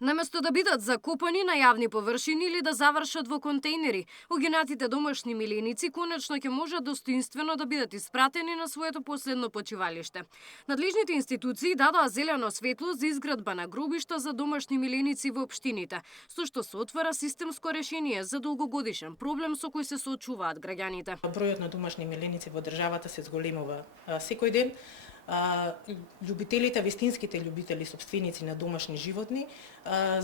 Наместо да бидат закопани на јавни површини или да завршат во контейнери, угинатите домашни миленици конечно ќе можат достоинствено да бидат испратени на своето последно почивалиште. Надлежните институции дадоа зелено светло за изградба на гробишта за домашни миленици во општините, со што се отвара системско решение за долгогодишен проблем со кој се соочуваат граѓаните. Бројот на домашни миленици во државата се зголемува секој ден. Љубителите, вистинските љубители, собственици на домашни животни,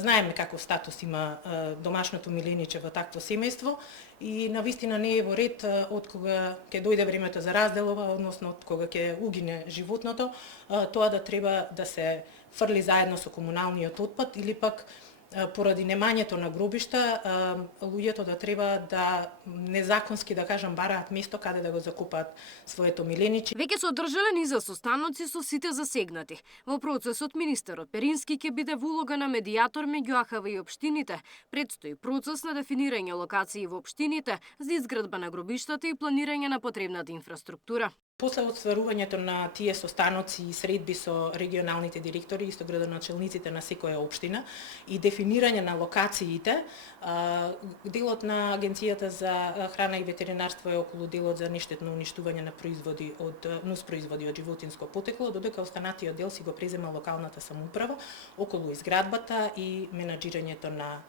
знаеме каков статус има домашното милениче во такво семејство и навистина не е во ред од кога ќе дојде времето за разделова, односно од кога ќе угине животното, тоа да треба да се фрли заедно со комуналниот отпад или пак поради немањето на гробишта, луѓето да треба да незаконски, да кажам, бараат место каде да го закопаат своето милениче. Веќе се одржале низа состаноци со сите засегнати. Во процесот министерот Перински ќе биде во улога на медијатор меѓу АХВ и општините. Предстои процес на дефинирање локации во општините за изградба на гробиштата и планирање на потребната инфраструктура. После отстварувањето на тие состаноци и средби со регионалните директори и со градоначелниците на секоја општина и дефинирање на локациите, делот на Агенцијата за храна и ветеринарство е околу делот за нештетно уништување на производи од нуспроизводи од животинско потекло, додека останатиот дел си го презема локалната самоуправа околу изградбата и менаџирањето на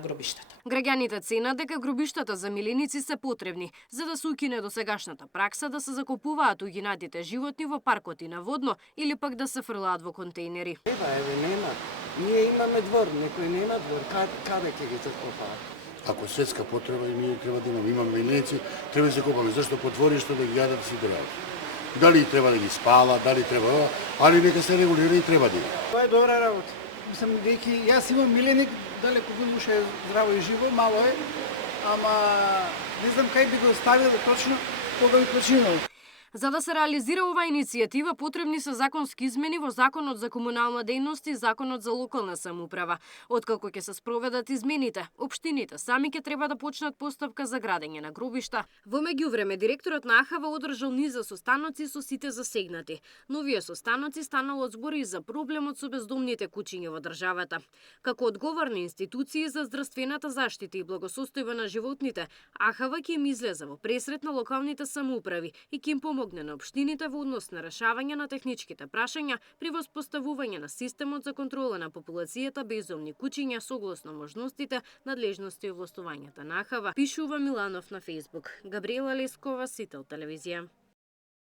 гробиштата. Граѓаните ценат дека гробиштата за миленици се потребни за да се укине досегашната пракса да се закупуваат угинатите животни во паркот и наводно или пак да се фрлаат во контейнери. Нема. Ние имаме двор, некој нема двор, каде ќе ги закопаат? Ако светска потреба и ние треба да имаме миленици, треба да се копаме, зашто по дворишто да ги јадат сите работи. Дали треба да ги спала, дали треба, али нека се регулира и треба да има. Тоа е добра работа. Мислам дека јас имам миленик, далеку вимуше здраво и живо, мало е, ама не знам кај би го оставил точно кога би починал. За да се реализира оваа иницијатива, потребни се законски измени во Законот за комунална дејност и Законот за локална самоуправа. Откако ќе се спроведат измените, општините сами ќе треба да почнат постапка за градење на гробишта. Во меѓувреме, директорот на АХВ одржал низа состаноци со сите засегнати. Но овие состаноци станало збор и за проблемот со бездомните куќиња во државата. Како одговорни институции за здравствената заштита и благосостојба на животните, АХВ ќе им излезе во пресрет на локалните самоуправи и ќе им помогне на општините во однос на решавање на техничките прашања при воспоставување на системот за контрола на популацијата бездомни куќиња согласно можностите, надлежности и овластувањата на АХВ, пишува Миланов на Facebook. Габриела Лескова, Сител телевизија.